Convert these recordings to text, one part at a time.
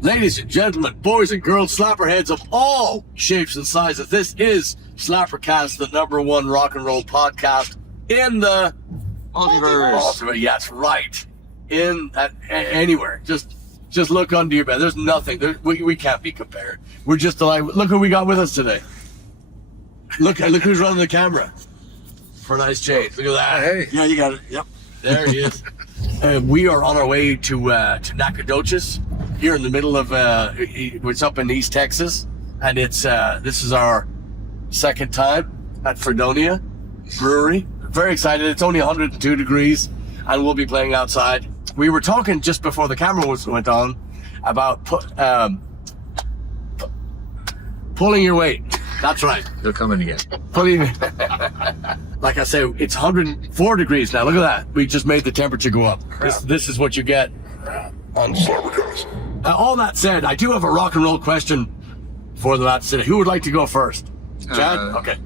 Ladies and gentlemen, boys and girls, slapperheads of all shapes and sizes, this is SlapperCast, the #1 rock and roll podcast in the multiverse. Yes, right. Anywhere. Just look under your bed. There's nothing. We can't be compared. We're just like, look who we got with us today. Look who's running the camera. For a nice change. Look at that. Hey. Yeah, you got it. Yep. There he is. We are on our way to Nacogdoches, here in the middle of it's up in East Texas, and it's this is our second time at Fredonia Brewery. Very excited. It's only 102 degrees, and we'll be playing outside. We were talking just before the camera went on about pulling your weight. That's right. They're coming again. Like I say, it's 104 degrees now. Look at that. We just made the temperature go up. This is what you get on SlapperCast. All that said, I do have a rock and roll question for the lads today. Who would like to go first? Chad? Okay.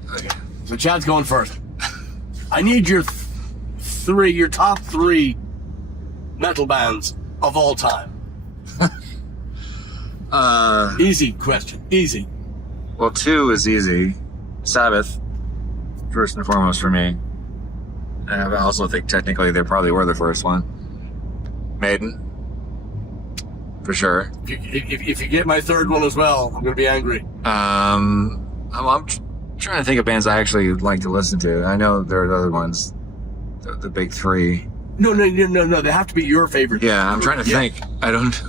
So Chad's going first. I need your top three metal bands of all time. Easy question. Easy. Well, 2 is easy. Sabbath, first and foremost for me. And I also think technically they probably were the first one. Maiden, for sure. If you get my third one as well, I'm going to be angry. I'm trying to think of bands I actually like to listen to. I know there are other ones, the big 3. No. They have to be your favorite. Yeah, I'm trying to think. I don't.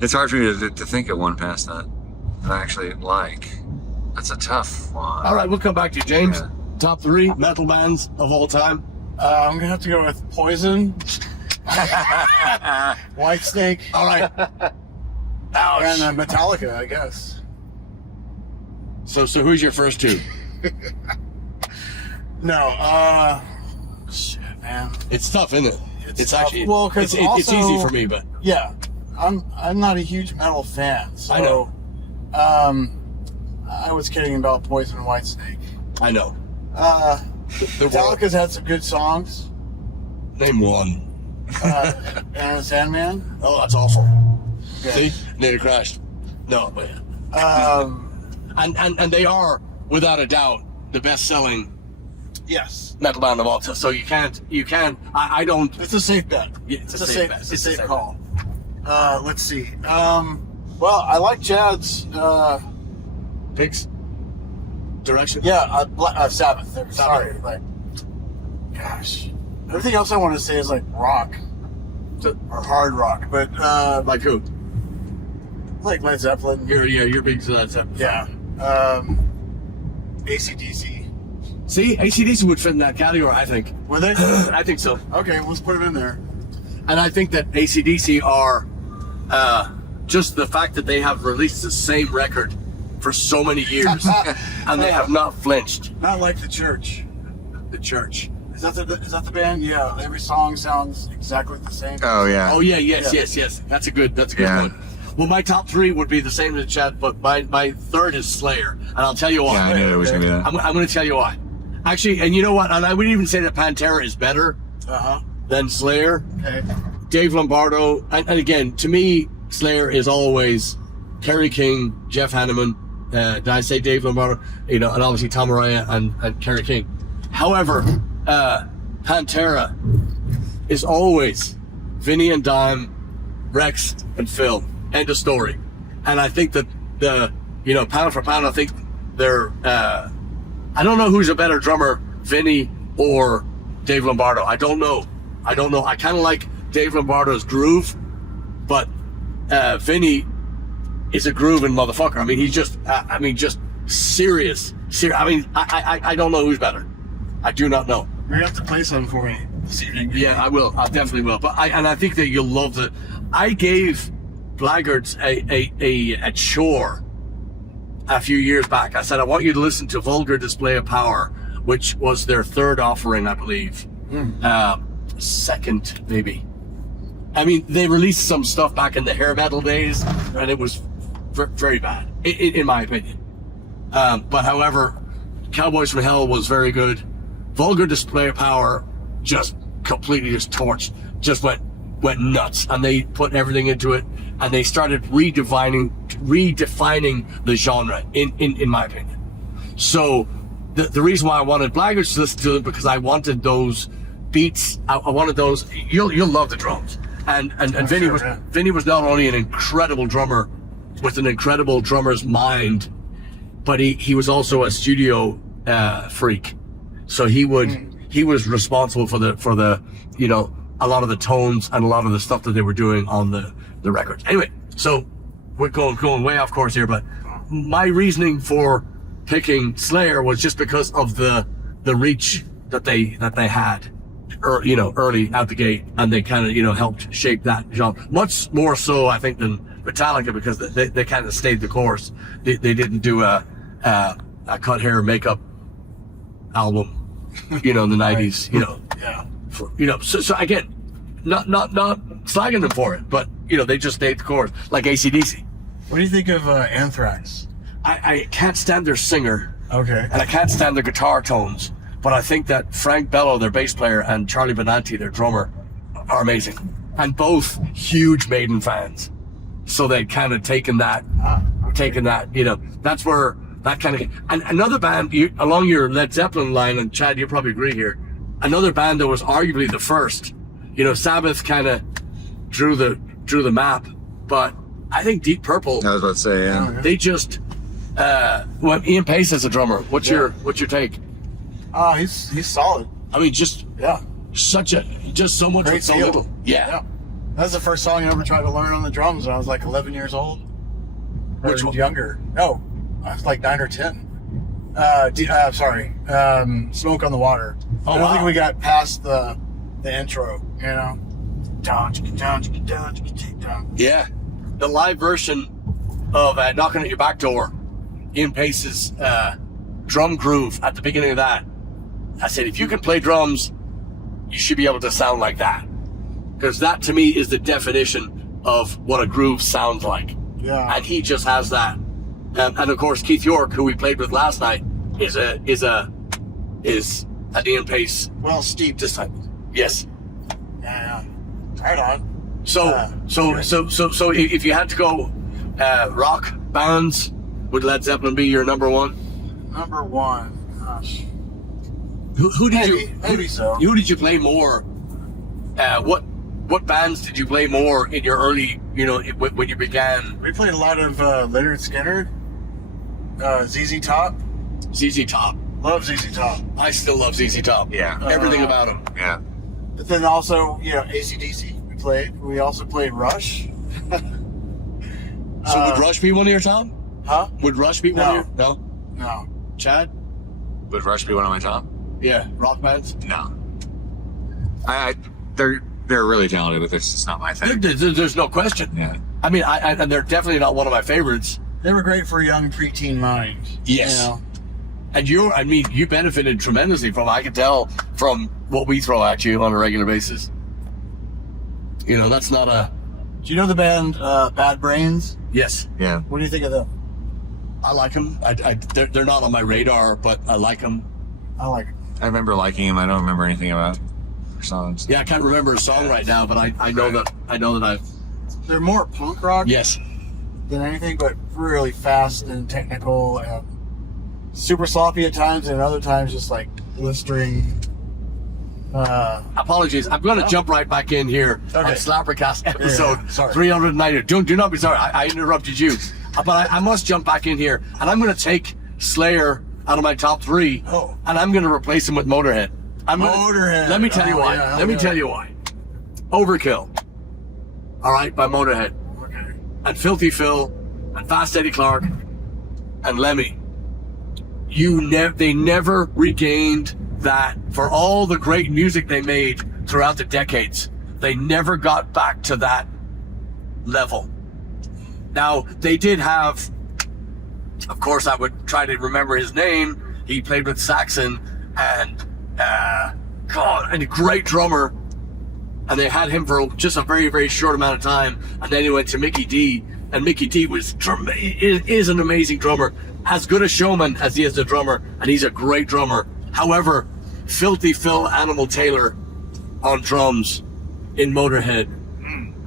It's hard for me to think of one past that I actually like. That's a tough one. All right, we'll come back to you, James. Yeah. Top 3 metal bands of all time. I'm gonna have to go with Poison, Whitesnake. All right. Ouch. And Metallica, I guess. So who's your first 2? No. Shit, man. It's tough, isn't it? It's tough. actually well, because it's easy for me, but yeah, I'm not a huge metal fan. So, I know. I was kidding about Poison and Whitesnake. I know. Metallica's had some good songs. Name one. And Sandman. Oh, that's awful. Yeah. See, nearly crashed. No, but and they are without a doubt the best-selling yes metal band of all time. So you can't. I don't. It's a safe bet. Yeah, it's a safe bet. It's a safe call. Let's see. Well, I like Chad's picks. Direction. Yeah, Sabbath. Sorry, like, gosh, everything else I want to say is like rock or hard rock, but like who? Like Led Zeppelin. You're big Led Zeppelin. Yeah. AC/DC. See, AC/DC would fit in that category, I think. Would they? I think so. Okay, let's put them in there. And I think that AC/DC are just the fact that they have released the same record for so many years, and they have not flinched. Not like the Church. The Church. Is that the band? Yeah. Every song sounds exactly the same. Oh yeah. Oh yeah. Yes. That's a good one. Well, my top 3 would be the same as Chad, but my third is Slayer, and I'll tell you why. Yeah, I knew it was gonna be that. I'm going to tell you why. Actually, and you know what? And I would even say that Pantera is better than Slayer. Okay. Dave Lombardo, and again, to me, Slayer is always Kerry King, Jeff Hanneman. Did I say Dave Lombardo? And obviously Tom Araya and Kerry King. However, Pantera is always Vinny and Dime, Rex and Phil. End of story. And I think that pound for pound, I think they're. I don't know who's a better drummer, Vinny or Dave Lombardo. I don't know. I kind of like Dave Lombardo's groove, but Vinny is a grooving motherfucker. I mean, he's just, just serious. I mean, I don't know who's better. I do not know. You're gonna have to play something for me this evening. Yeah, I will. I definitely will. But I think that you'll love the. I gave Blackguards a chore a few years back. I said, I want you to listen to Vulgar Display of Power, which was their third offering, I believe. Second, maybe. I mean, they released some stuff back in the hair metal days, and it was very bad, in my opinion. But however, Cowboys from Hell was very good. Vulgar Display of Power just completely torched. Just went went nuts, and they put everything into it, and they started redefining the genre, in my opinion. So the reason why I wanted Blackguards to listen to them, because I wanted those beats. I wanted those. You'll love the drums, and Vinny was not only an incredible drummer with an incredible drummer's mind, but he was also a studio freak. So he was responsible for the a lot of the tones and a lot of the stuff that they were doing on the records. Anyway, so we're going way off course here, but my reasoning for picking Slayer was just because of the reach that they had, early out the gate, and they kind of helped shape that genre much more so, I think, than Metallica, because they kind of stayed the course. They didn't do a cut hair makeup album, in the 90s, so again, not slagging them for it, but they just stayed the course, like AC/DC. What do you think of Anthrax? I can't stand their singer. Okay. And I can't stand their guitar tones, but I think that Frank Bello, their bass player, and Charlie Benante, their drummer, are amazing, and both huge Maiden fans. So they kind of taken that, that's where that kind of. And another band along your Led Zeppelin line, and Chad, you probably agree here. Another band that was arguably the first. Sabbath kind of drew the map, but I think Deep Purple. I was about to say, yeah. They just. Ian Paice as a drummer. What's your take? He's solid. I mean, just so much Great with so feel. little. Yeah. That was the first song I ever tried to learn on the drums when I was like 11 years old. Which one? Younger? No, I was like 9 or 10. Smoke on the Water. I don't think we got past the intro. Yeah. The live version of Knocking at Your Back Door, Ian Pace's drum groove at the beginning of that. I said, if you can play drums, you should be able to sound like that. Because that, to me, is the definition of what a groove sounds like. Yeah. And he just has that. And of course, Keith York, who we played with last night, is an Ian Pace. Well, Steve. This time. Yes. Yeah. Right on. So if you had to go rock bands, would Led Zeppelin be your number one? Number one. Gosh. Who did Maybe so. Who did you play more? What bands did you play more in your early, when you began? We played a lot of Lynyrd Skynyrd, ZZ Top. ZZ Top. Love ZZ Top. I still love ZZ Top. Yeah. Everything about them. Yeah. But then also, AC/DC we played. We also played Rush. So would Rush be one of your top? Huh? Would Rush be one of your? No? No. Chad? Would Rush be one of my top? Yeah. Rock bands? No. They're really talented, but it's just not my thing. There's no question. Yeah. I mean, and they're definitely not one of my favorites. They were great for a young preteen mind. Yes. And you benefited tremendously from, I can tell from what we throw at you on a regular basis. That's not a... Do you know the band Bad Brains? Yes. Yeah. What do you think of them? I like them. They're not on my radar, but I like them. I like them. I remember liking him. I don't remember anything about their songs. Yeah, I can't remember a song right now, but I know that I've... They're more punk rock Yes. than anything, but really fast and technical and super sloppy at times, and other times just like blistering. Apologies. I'm going to jump right back in here on SlapperCast episode 390. Do not be sorry. I interrupted you. But I must jump back in here, and I'm going to take Slayer out of my top 3, and I'm going to replace him with Motorhead. Motorhead. Let me tell you why. Yeah, Let me tell you why. Overkill. All right, by Motorhead. Okay. And Filthy Phil, and Fast Eddie Clarke, and Lemmy. They never regained that. For all the great music they made throughout the decades, they never got back to that level. Now, they did have, of course, I would try to remember his name. He played with Saxon, and and a great drummer. And they had him for just a very, very short amount of time. And then he went to Mickey D. And Mickey D is an amazing drummer. As good a showman as he is a drummer. And he's a great drummer. However, Filthy Phil Animal Taylor on drums in Motorhead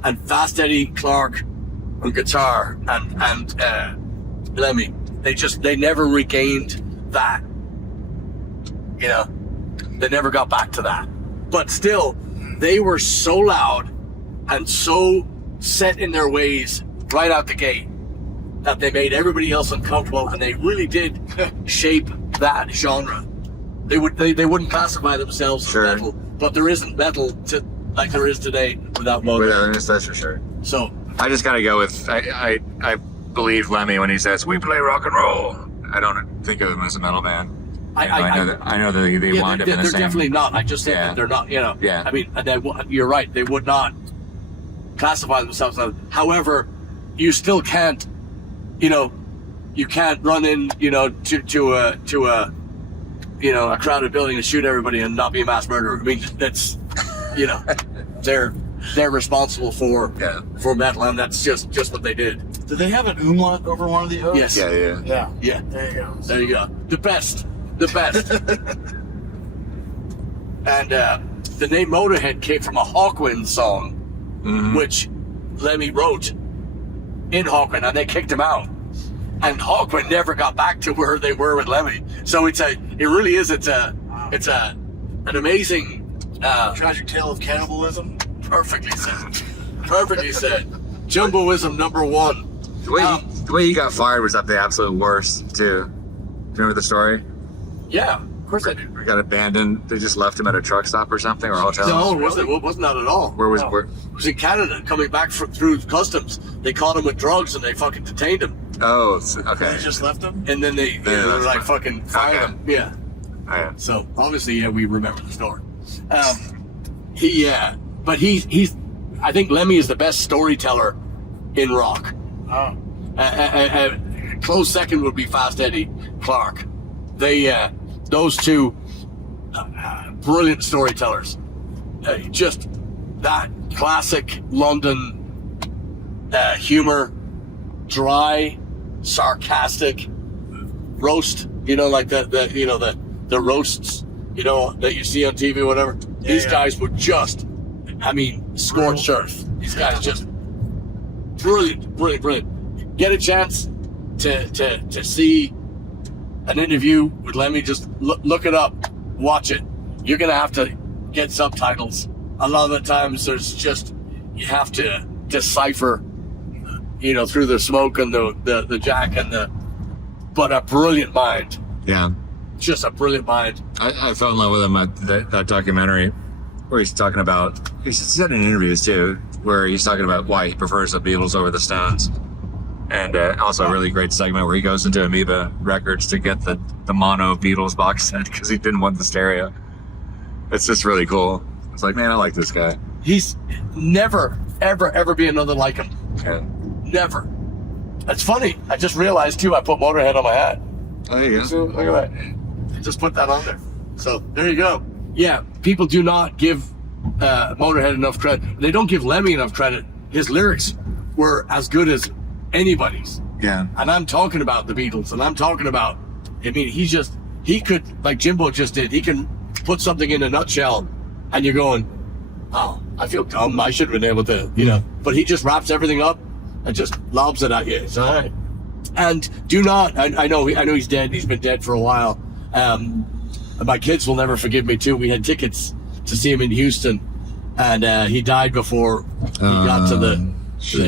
and Fast Eddie Clarke on guitar and Lemmy. They never regained that. You know, they never got back to that. But still, they were so loud and so set in their ways right out the gate that they made everybody else uncomfortable, and they really did shape that genre. They wouldn't classify themselves as metal, but there isn't metal like there is today without Motorhead. That's for sure. So I just gotta go with I believe Lemmy when he says we play rock and roll. I don't think of them as a metal band. I know that they wind up in the they're same. definitely not. I just said that they're not. You know. Yeah. I mean, you're right. They would not classify themselves as. However, you still can't. You know, you can't run in. You know, to a crowded building and shoot everybody and not be a mass murderer. I mean, that's. You know, they're responsible for metal, and that's just what they did. Did they have an umlaut over one of the O's? Yes. Yeah. Yeah. There you go. There you go. The best. And the name Motorhead came from a Hawkwind song, which Lemmy wrote in Hawkwind, and they kicked him out. And Hawkwind never got back to where they were with Lemmy. So it's an amazing tragic tale of cannibalism. Perfectly said. Jumboism #1. The way he got fired was at the absolute worst too. Remember the story? Yeah, of course I do. He got abandoned. They just left him at a truck stop or something, or a hotel. No, it wasn't that at all. Where was It was in Canada, coming back through customs. They caught him with drugs and they fucking detained him. Oh, okay. They just left him? And then they were like fucking fired him. Yeah. Oh, yeah. So obviously, we remember the story. But he's. I think Lemmy is the best storyteller in rock. Oh. Close second would be Fast Eddie Clarke. Those two, brilliant storytellers. Just that classic London humor, dry, sarcastic roast. You know, like the roasts. You know, that you see on TV, or whatever. These guys were just, scorched earth. These guys just brilliant. Get a chance to see an interview with Lemmy, just look it up, watch it. You're gonna have to get subtitles. A lot of the times you have to decipher, through the smoke and the jack but a brilliant mind. Yeah. Just a brilliant mind. I fell in love with him at that documentary where he's talking about, he's said in interviews too, where he's talking about why he prefers the Beatles over the Stones. And also a really great segment where he goes into Amoeba Records to get the mono Beatles box set because he didn't want the stereo. It's just really cool. It's like, man, I like this guy. He's never, ever be another like him. Yeah. Never. That's funny. I just realized too, I put Motorhead on my hat. Oh, there you go. So, look at that. Just put that on there. So there you go. Yeah, people do not give Motorhead enough credit. They don't give Lemmy enough credit. His lyrics were as good as anybody's. Yeah. And I'm talking about the Beatles, and I'm talking about, he could, like Jimbo just did, he can put something in a nutshell, and you're going, oh, I feel dumb, I should have been able to, but he just wraps everything up and just lobs it at you. It's all right. And do not, I know he's dead, he's been dead for a while. My kids will never forgive me too. We had tickets to see him in Houston, and he died before he got to the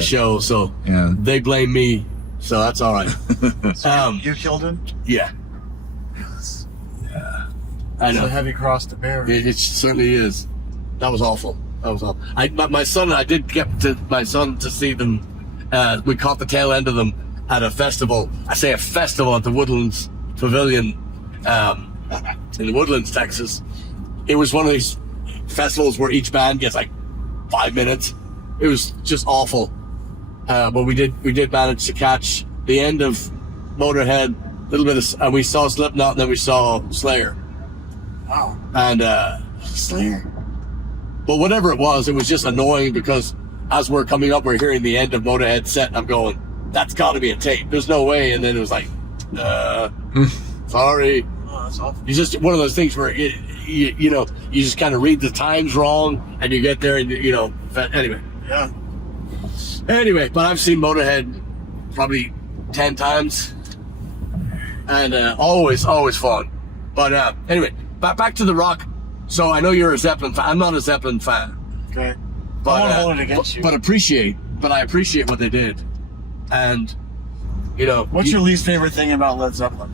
show, so they blame me, so that's all right. You killed him? Yeah. I know. It's a heavy cross to bear. It certainly is. That was awful. My son, I did get my son to see them. We caught the tail end of them at a festival. I say a festival at the Woodlands Pavilion in the Woodlands, Texas. It was one of these festivals where each band gets like 5 minutes. It was just awful. But we did manage to catch the end of Motorhead, a little bit of, and we saw Slipknot, and then we saw Slayer. Wow. And Slayer. but whatever it was just annoying because as we're coming up, we're hearing the end of Motorhead set. I'm going, that's got to be a tape. There's no way. And then it was like, sorry. Oh, that's awful. It's just one of those things where you just kind of read the times wrong, and you get there, and anyway. Yeah. Anyway, but I've seen Motorhead probably 10 times, and always fun. But anyway, back to the rock. So I know you're a Zeppelin fan. I'm not a Zeppelin fan. Okay. But, I won't hold it against you. But I appreciate what they did. And, What's your least favorite thing about Led Zeppelin?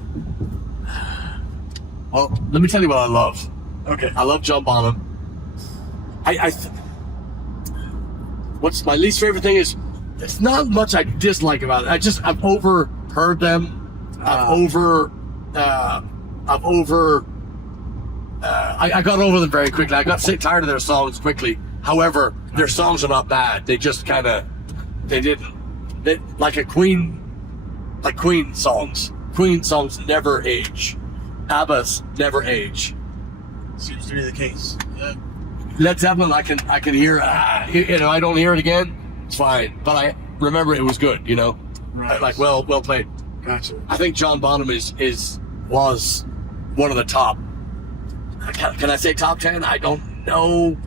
Well, let me tell you what I love. Okay. I love John Bonham. What's my least favorite thing is, there's not much I dislike about it. I've overheard them. I got over them very quickly. I got sick, tired of their songs quickly. However, their songs are not bad. They just like Queen songs. Queen songs never age. ABBA's never age. Seems to be the case. Yeah. Led Zeppelin, I can hear. I don't hear it again. It's fine, but I remember it was good. Right. Like well played. Gotcha. I think John Bonham was one of the top. Can I say top 10? I don't know.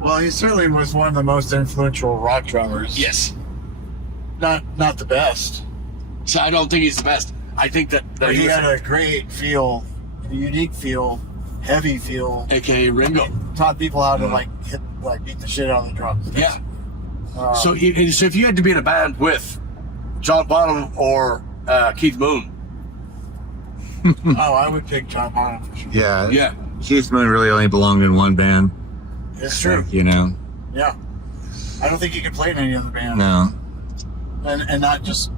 Well, he certainly was one of the most influential rock drummers. Yes. Not the best. So I don't think he's the best. I think that But he had a great feel, a unique feel, heavy feel. AKA Ringo. Taught people how to beat the shit out of the drums. Yeah. So if you had to be in a band with John Bonham or Keith Moon. I would pick John Bonham for sure. Yeah. Keith Moon really only belonged in one band. It's true. Yeah. I don't think he could play in any other band. No. And not just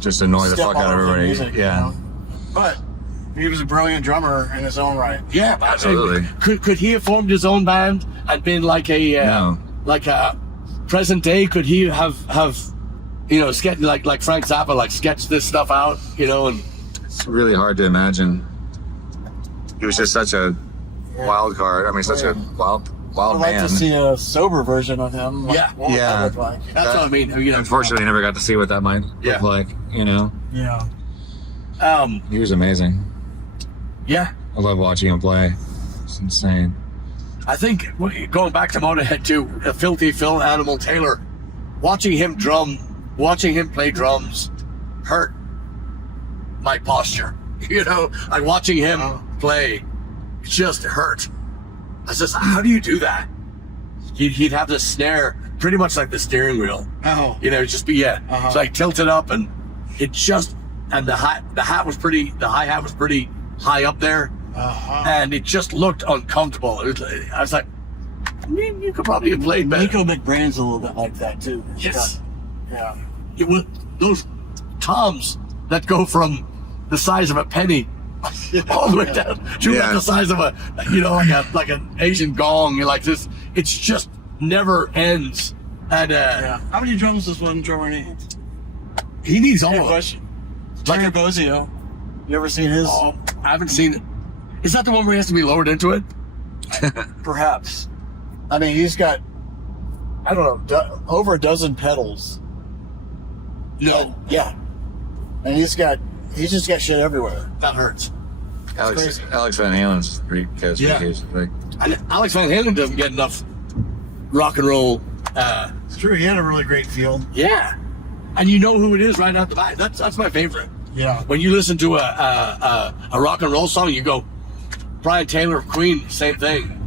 Just annoy the step fuck all out of over the everybody. music, Yeah. But he was a brilliant drummer in his own right. Yeah, Absolutely. Could he have formed his own band and been like a present day? Could he have sketch like Frank Zappa, sketch this stuff out, and It's really hard to imagine. He was just such a wild card. I mean, such a wild I'd like man. to see a sober version of him. Yeah. What would that look like? that's what I mean. Unfortunately, I never got to see what that might look like. Yeah. He was amazing. Yeah. I love watching him play. It's insane. I think going back to Motorhead too, Filthy Phil, Animal Taylor, watching him play drums hurt my posture. Like watching him play just hurt. I was just, how do you do that? He'd have the snare pretty much like the steering wheel. Oh. Just be it's like tilted up, and it just, and the hi-hat was pretty high up there. And it just looked uncomfortable. I was like, you could probably have played better. Nico McBrain's a little bit like that too. Yes. Yeah. It was those toms that go from the size of a penny all the way down to like the size of a, like an Asian gong. You're like this. It's just never ends. And How many drums does one drummer need? he needs all Good of them. question. Terry Bozzio. You ever seen his? Oh, I haven't seen it. Is that the one where he has to be lowered into it? Perhaps. I mean, he's got, I don't know, over a dozen pedals. No. Yeah. And he's just got shit everywhere. That hurts. Alex Van Halen's pretty catastrophic. And Alex Van Halen doesn't get enough rock and roll. It's true. He had a really great field. Yeah. And you know who it is right out the bat. That's my favorite. Yeah. When you listen to a rock and roll song, you go, Brian Taylor of Queen, same thing.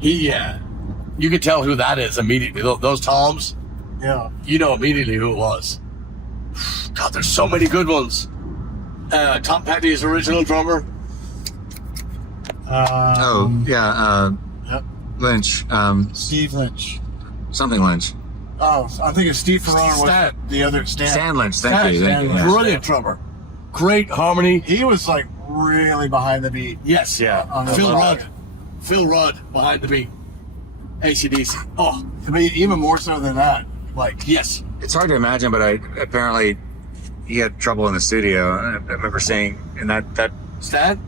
You can tell who that is immediately. Those toms, Yeah. you know immediately who it was. God, there's so many good ones. Tom Petty's original drummer. Yep. Lynch. Steve Lynch. Something Lynch. Oh, I think it's Steve Ferrara was Stan. the other Stan. Stan Lynch. Thank you. Stan Lynch. Brilliant drummer. Great harmony. He was really behind the beat. Yes. Yeah. On the Phil rock. Rudd. Phil Rudd behind the beat. AC/DC. Oh, I mean, even more so than that. yes. It's hard to imagine, but apparently he had trouble in the studio. I remember saying in that Stan?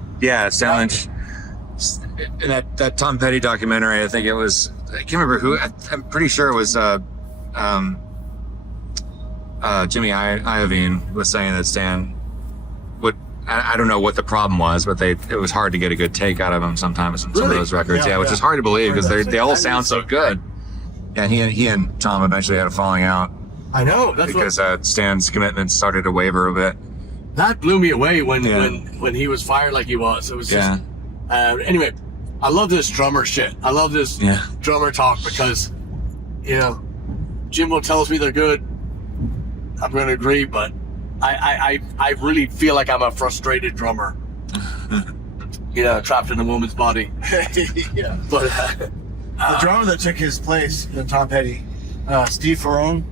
Stan Lynch, in that Tom Petty documentary. I think it was, I can't remember who. I'm pretty sure it was Jimmy Iovine was saying that Stan would. I don't know what the problem was, but it was hard to get a good take out of him sometimes in some of Really? those records. Yeah, Which yeah. is hard to believe because they all sound so good. Yeah, he and Tom eventually had a falling out. I know. That's because Stan's commitment started to waver a bit. That blew me away when he was fired like he was. It was just... anyway, I love this drummer shit. I love this drummer talk because, Jimbo tells me they're good. I'm going to agree, but I really feel like I'm a frustrated drummer. Trapped in a woman's body. Yeah. But the drummer that took his place, Tom Petty, Steve Ferrone.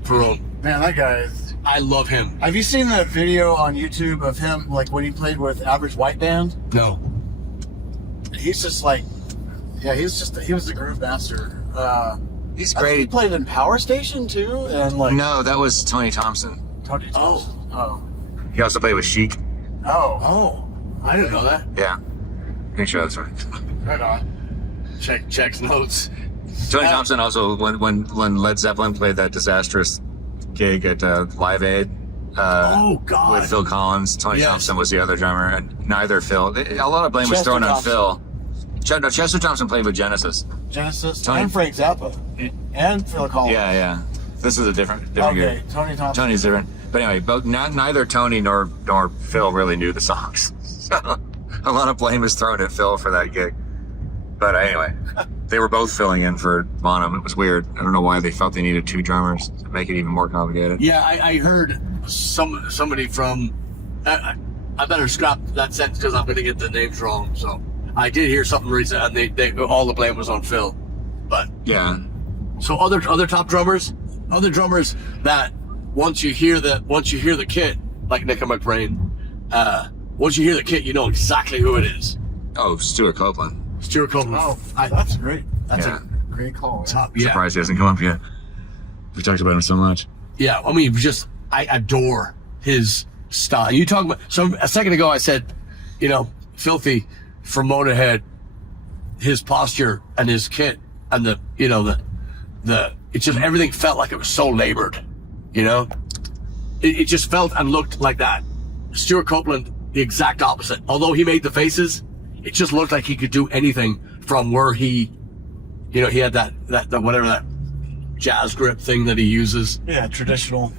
Man, that guy is... I love him. Have you seen that video on YouTube of him, like when he played with Average White Band? No. He's just like, he was the groove master. He's I think great. he played in Power Station too, and like. No, that was Tony Thompson. Tony Thompson. Oh. He also played with Chic. Oh. I didn't know that. Yeah. Pretty sure that's right. Right on. Checks notes. Tony Thompson also, when Led Zeppelin played that disastrous gig at Live Aid God. with Phil Collins, Tony Thompson was the other drummer, and neither Phil. A lot of blame was Chester thrown on Thompson. Phil. Chester Thompson played with Genesis. And Frank Zappa. And Phil Collins. Yeah. This is a different Okay, gig. Tony Thompson. Tony's different. But anyway, neither Tony nor Phil really knew the songs. So a lot of blame is thrown at Phil for that gig. But anyway, they were both filling in for Bonham. It was weird. I don't know why they felt they needed two drummers to make it even more complicated. Yeah, I heard somebody from... I better scrap that sentence because I'm going to get the names wrong. So I did hear something recent, and they all the blame was on Phil. But yeah. So other top drummers, that once you hear the kit, like Nick McBrain, once you hear the kit, you know exactly who it is. Oh, Stuart Copeland. Stuart Copeland. Oh, that's great. That's Yeah. a great call. Top. Surprised he hasn't come up yet. We talked about him so much. Yeah, I mean, I adore his style. You talk about, so a second ago I said, Filthy from Motorhead, his posture and his kit and it just, everything felt like it was so labored, It just felt and looked like that. Stuart Copeland, the exact opposite. Although he made the faces, it just looked like he could do anything from where he had that whatever that jazz grip thing that he uses. Yeah, traditional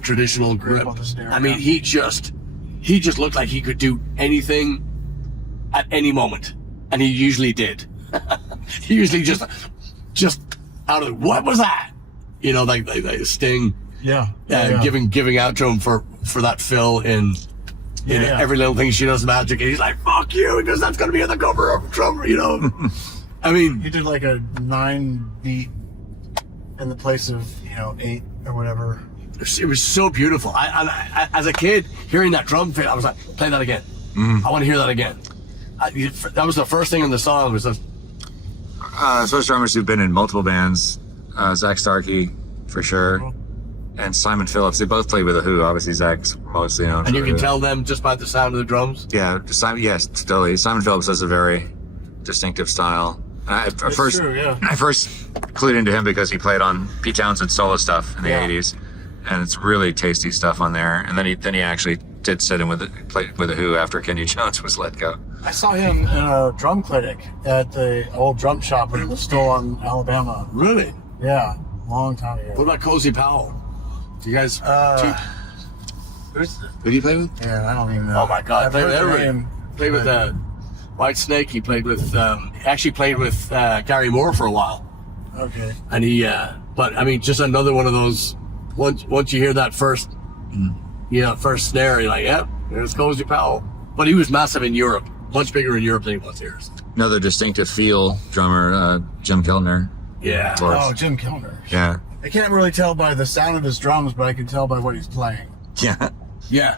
grip. on the snare. I mean, he just looked like he could do anything at any moment, and he usually did. He usually just out of what was that? Like Sting. Yeah. Giving out to him for that fill in Every Little Thing She Does Magic, and he's like, "Fuck you," because that's gonna be on the cover of Drummer. I mean, he did like a 9 beat in the place of 8 or whatever. It was so beautiful. I as a kid hearing that drum fit, I was like, "Play that again." I want to hear that again. That was the first thing in the song. Was just, so drummers who've been in multiple bands, Zach Starkey for sure, and Simon Phillips. They both played with The Who. Obviously, Zach's mostly known. And you can tell them just by the sound of the drums. Yeah, yes, totally. Simon Phillips has a very distinctive style. I first clued into him because he played on Pete Townsend's solo stuff in the 80s, and it's really tasty stuff on there. And then he actually did sit in with The Who after Kenny Jones was let go. I saw him in a drum clinic at the old drum shop when it was still on Alabama. Really? Yeah, long time ago. What about Cozy Powell? Do you guys? Who do you play with? Yeah, I don't even know. Oh my God! I've heard the name. Played with White Snake. He played with. Actually played with Gary Moore for a while. Okay. And he, but I mean, just another one of those. Once you hear that first, first snare, you're like, "Yep, there's Cozy Powell." But he was massive in Europe, much bigger in Europe than he was here. Another distinctive feel drummer, Jim Keltner. Yeah. Oh, Jim Keltner. Yeah. I can't really tell by the sound of his drums, but I can tell by what he's playing. Yeah. Yeah.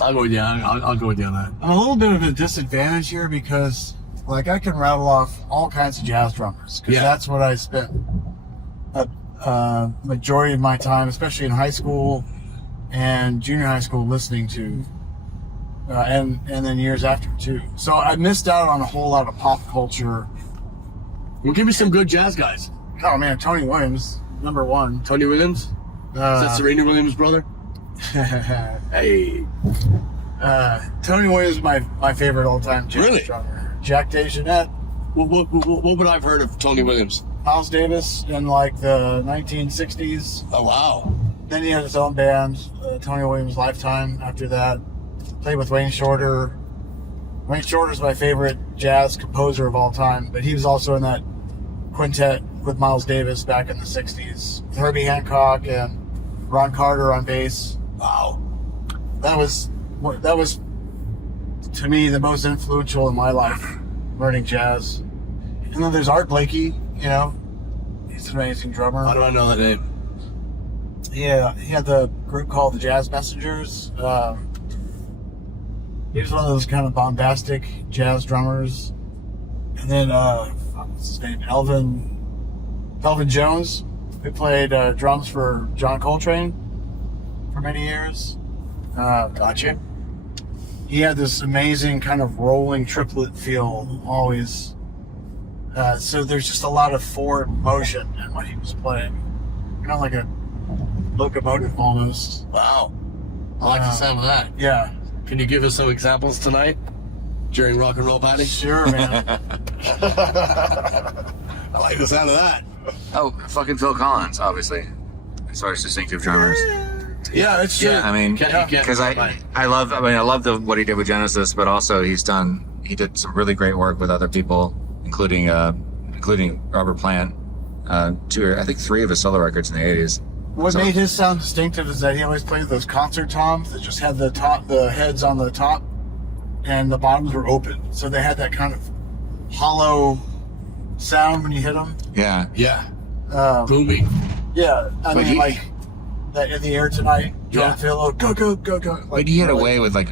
I'll go with you. I'll go with you on that. I'm a little bit of a disadvantage here because, like, I can rattle off all kinds of jazz drummers because that's what I spent a majority of my time, especially in high school and junior high school, listening to, and then years after too. So I missed out on a whole lot of pop culture. Well, give me some good jazz guys. Oh man, Tony Williams, number one. Tony Williams. Is that Serena Williams' brother? Hey. Tony Williams is my favorite all-time jazz drummer. Jack DeJohnette. What would I've heard of Tony Williams? Miles Davis in like the 1960s. Oh wow. then he had his own band, Tony Williams Lifetime. After that, played with Wayne Shorter. Wayne Shorter's my favorite jazz composer of all time, but he was also in that quintet with Miles Davis back in the 60s. Herbie Hancock and Ron Carter on bass. Wow. That was to me the most influential in my life, learning jazz. And then there's Art Blakey, you know. He's an amazing drummer. How do I know that name? Yeah, he had the group called the Jazz Messengers. He was one of those kind of bombastic jazz drummers. And then, what's his name? Elvin Jones, who played drums for John Coltrane for many years. Gotcha. He had this amazing kind of rolling triplet feel always. So there's just a lot of forward motion in what he was playing. You know, like a locomotive almost. Wow. I like the sound of that. Yeah. Can you give us some examples tonight during Rock and Roll Party? Sure, man. I like the sound of that. Oh, fucking Phil Collins, obviously. As far as distinctive drummers. Yeah, that's true. I mean, Can't- because I love what he did with Genesis, but also he did some really great work with other people, including Robert Plant. I think 3 of his solo records in the 80s. What made his sound distinctive is that he always played those concert toms that just had the heads on the top, and the bottoms were open, so they had that kind of hollow sound when you hit them. Yeah. Yeah. Booming. Yeah, I But mean, like that In the Air Tonight. Yeah. Go, go. But he had a way with like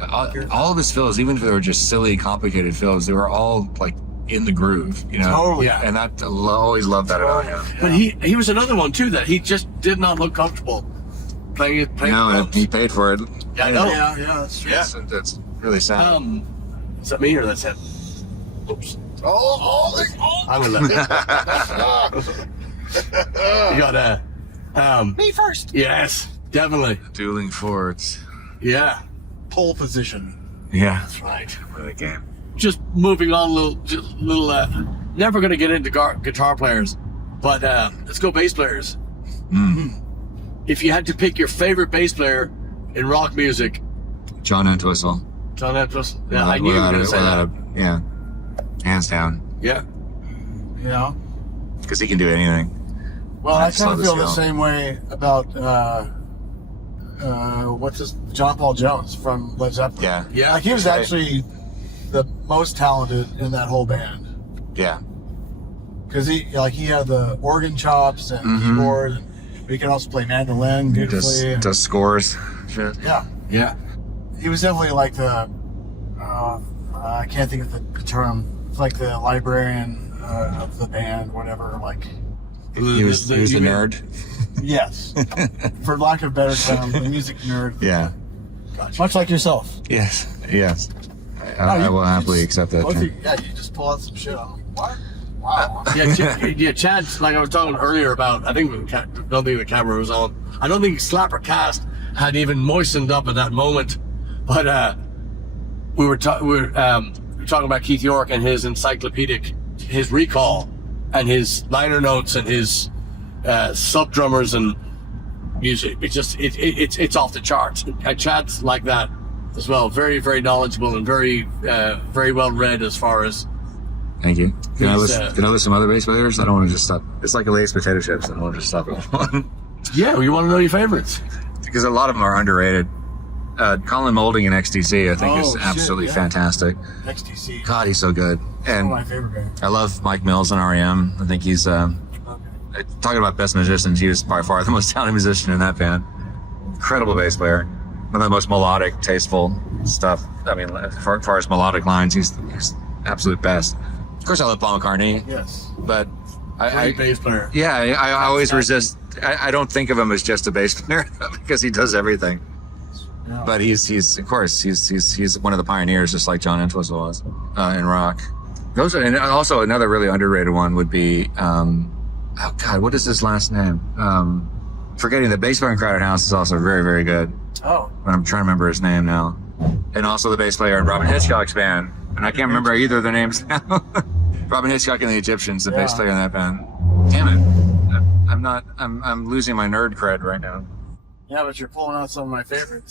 all of his fills, even if they were just silly, complicated fills, they were all like in the groove, you know? Totally. Yeah. And that, I always loved that about him. But he was another one too that he just did not look comfortable playing No, and drums. he paid for it. Yeah, I know. Yeah, that's true. Yeah. That's really sad. Is that me or that's him? Oops. I'm gonna let You got Me first. Yes, definitely. Dueling Fords. Yeah, Pole position. Yeah. that's right. Really game. Just moving on a little. Never gonna get into guitar players, but let's go bass players. If you had to pick your favorite bass player in rock music, John Entwistle. John Entwistle. Yeah, I knew you were gonna say that. Yeah. Hands down. Yeah. Yeah. Because he can do anything. Well, I just kind love of his feel the skill. same way about John Paul Jones from Led Zeppelin. Yeah. Yeah. Like he was Right. actually the most talented in that whole band Yeah. because he had the organ chops and Mm-hmm. keyboard. And he can also play mandolin He beautifully. does scores. Shit. Yeah, Yeah. he was definitely like the I can't think of the term. It's like the librarian of the band, whatever. Like He was the nerd. yes, for lack of a better term, the music nerd. Yeah. Much like yourself. Yes. Yes. No, I you- will you happily just- accept that. both of term. you- Yeah, you just pull out some shit. I'm like, what? Wow. Yeah, Chad, like I was talking earlier about, I think don't think the camera was on. I don't think SlapperCast had even moistened up at that moment, but we were talking about Keith York and his encyclopedic, his recall, and his liner notes and his sub drummers and music. It's off the charts. And Chad's like that as well. Very, very knowledgeable and very very well read as far as. Thank you. Can I He's, list some other bass players? I don't want to just stop. It's like a Lay's potato chips. I don't want to just stop at one. Yeah, well, you want to know your favorites? Because a lot of them are underrated. Colin Moulding in XTC, I think, Oh, is shit, absolutely yeah. fantastic. XTC. God, he's so good. One of And my favorite bands. I love Mike Mills and R.E.M. I think he's talking about best musicians. He was by far the most talented musician in that band. Incredible bass player. One of the most melodic, tasteful stuff. I mean, as far as melodic lines, he's absolute best. Of course, I love Paul McCartney, Yes. but Great bass player. yeah, I always resist. I don't think of him as just a bass player because he does everything. No. But he's of course he's one of the pioneers, just like John Entwistle was in rock. Those are, and also another really underrated one would be oh God, what is his last name? Forgetting the bass player in Crowded House is also very, very good. Oh. But I'm trying to remember his name now. And also the bass player in Robin Hitchcock's band, and I can't remember either of their names now. Robin Hitchcock and the Egyptians, the bass Yeah. player in that band. Damn it. I'm losing my nerd cred right now. Yeah, but you're pulling out some of my favorite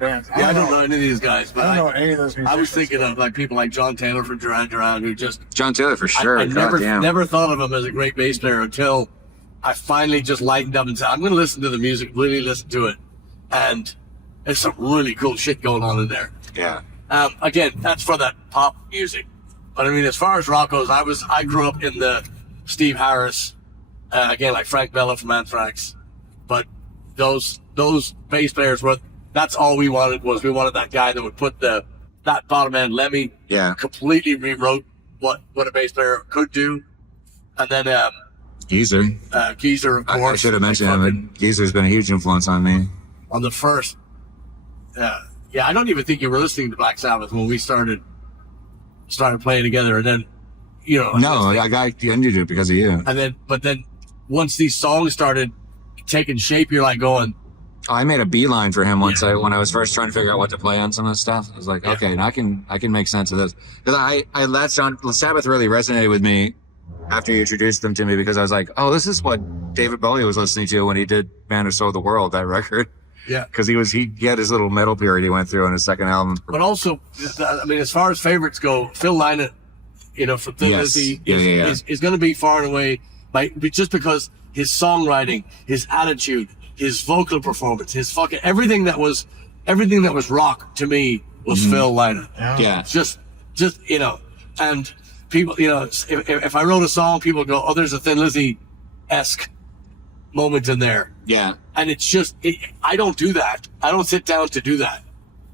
bands. I don't know any of these guys, but I don't know any of those musicians. I was thinking of like people like John Taylor from Duran, who just John Taylor for sure. I Goddamn. never thought of him as a great bass player until I finally just lightened up and said, I'm going to listen to the music, really listen to it. And there's some really cool shit going on in there. Yeah. Again, that's for that pop music. But I mean, as far as rock goes, I grew up in the Steve Harris, again, like Frank Bello from Anthrax. But those bass players that's all we wanted that guy that would put that bottom end. Lemmy completely rewrote what a bass player could do. And then, Geezer. Geezer, of course. I should have mentioned him, but Geezer's been a huge influence on me. On the first, I don't even think you were listening to Black Sabbath when we started playing together, and then, No, I got into it because of you. But then, once these songs started taking shape, you're like going. I made a beeline for him once when I was first trying to figure out what to play on some of the stuff. I was like, okay, now I can make sense of this. Because Sabbath really resonated with me after you introduced them to me, because I was like, oh, this is what David Bowie was listening to when he did Man Who Sold the World, that record. Yeah. Because he had his little metal period he went through on his second album. But also, I mean, as far as favorites go, Phil Lynott, from Thin Lizzy is going to be far and away, just because his songwriting, his attitude, his vocal performance, his fucking everything that was rock to me was Phil Lynott. Yeah. Just and people, if I wrote a song, people go, oh, there's a Thin Lizzy-esque moment in there. Yeah. And it's just, I don't do that. I don't sit down to do that.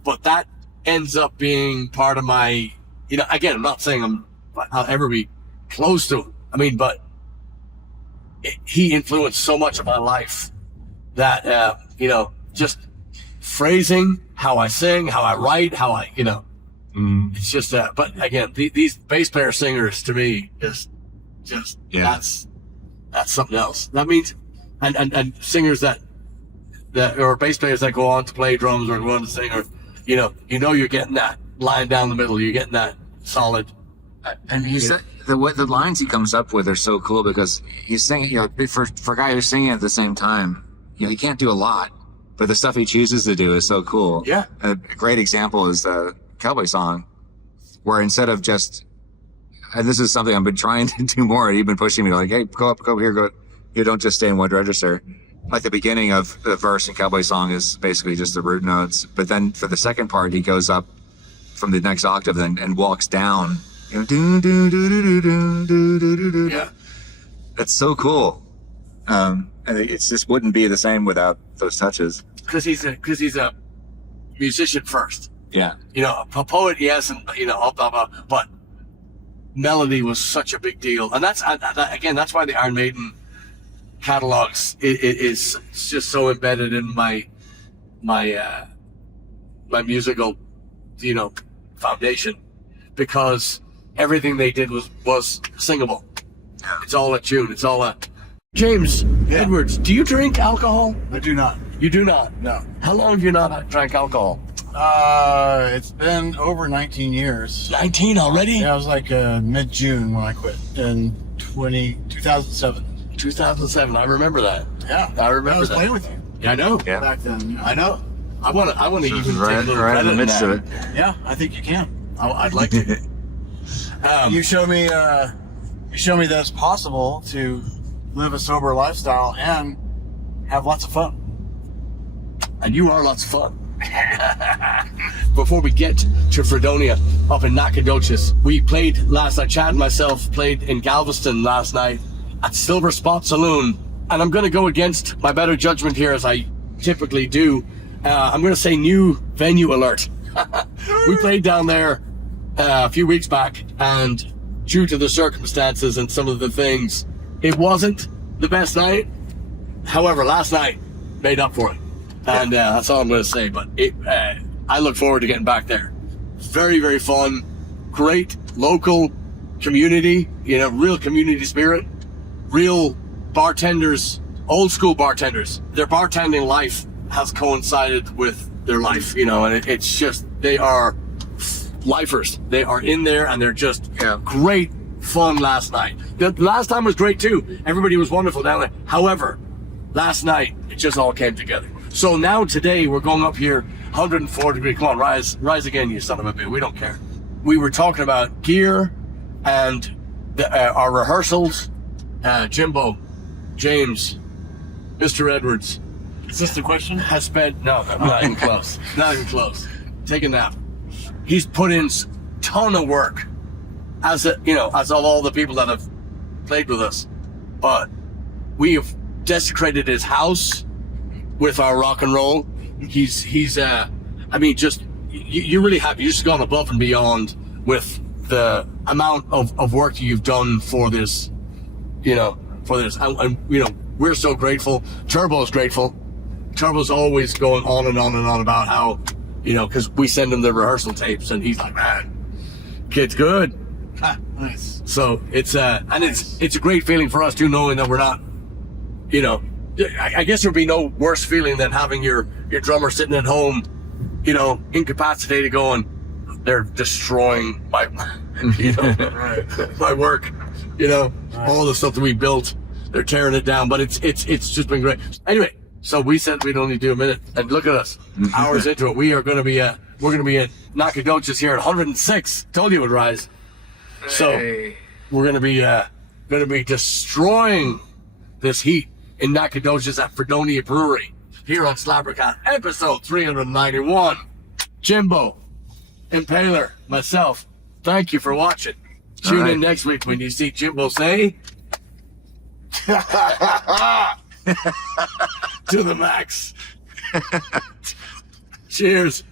But that ends up being part of my, again, I'm not saying I'll ever be close to him. I mean, but he influenced so much of my life that, just phrasing, how I sing, how I write, how I, it's just that. But again, these bass player singers to me that's something else. That means, and singers that or bass players that go on to play drums or go on to sing, or you're getting that line down the middle, you're getting that solid. And the lines he comes up with are so cool, because he's singing, for a guy who's singing at the same time, he can't do a lot, but the stuff he chooses to do is so cool. Yeah. A great example is the Cowboy song, where instead of just, and this is something I've been trying to do more, and you've been pushing me like, hey, go up, go here, go. You don't just stay in one register. Like the beginning of the verse in Cowboy Song is basically just the root notes. But then for the second part, he goes up from the next octave and walks down. Do, do, do, do, do, do, do, do. Yeah. That's so cool. And it just wouldn't be the same without those touches. Because he's a musician first. Yeah. A poet, yes, and, blah, blah, blah. But melody was such a big deal. And that's why the Iron Maiden catalogs is just so embedded in my musical foundation, because everything they did was singable. It's all a tune. It's all a James Edwards. Do you drink alcohol? I do not. You do not? No. How long have you not drank alcohol? It's been over 19 years. 19 already? Yeah, it was like mid-June when I quit in 2007. 2007. I remember that. Yeah, I remember I was that. playing with you. Yeah, I know. Yeah. Back then. Yeah. I know. I want to even take a little Right in credit the midst in of that. it. Yeah, I think you can. I'd like to. You show me that it's possible to live a sober lifestyle and have lots of fun. And you are lots of fun. Before we get to Fredonia up in Nacogdoches, we played last night. Chad and myself played in Galveston last night at Silver Spot Saloon, and I'm going to go against my better judgment here, as I typically do. I'm going to say new venue alert. We played down there a few weeks back, and due to the circumstances and some of the things, it wasn't the best night. However, last night made up for it, and that's all I'm going to say. But I look forward to getting back there. Very, very fun, great local community, real community spirit, real bartenders, old school bartenders. Their bartending life has coincided with their life, and it's just, they are lifers. They are in there, and they're just great fun last night. The last time was great too. Everybody was wonderful down there. However, last night, it just all came together. So now today we're going up here, 104 degrees. Come on, rise again, you son of a bitch. We don't care. We were talking about gear and our rehearsals. Jimbo, James, Mr. Edwards. Is this the question? Has spent, no, not even close. Not even close. Take a nap. He's put in ton of work as of all the people that have played with us. But we have desecrated his house with our rock and roll. He's I mean, just, you're really happy. You've just gone above and beyond with the amount of work you've done for this, and we're so grateful. Turbo's grateful. Turbo's always going on and on and on about how, because we send him the rehearsal tapes and he's like, man, kid's good. Nice. So it's it's a great feeling for us too, knowing that we're not, I guess there'd be no worse feeling than having your drummer sitting at home, incapacitated, going, they're destroying my, my work, all the stuff that we built, they're tearing it down. But it's just been great. Anyway, so we said we'd only do a minute, and look at us, hours into it. We're going to be at Nacogdoches here at 106. Told you it would rise. So we're going to be destroying this heat in Nacogdoches at Fredonia Brewery here on SlapperCast, episode 391. Jimbo, Impaler, myself, thank you for watching. Tune in next week when you see Jimbo say to the max. Cheers.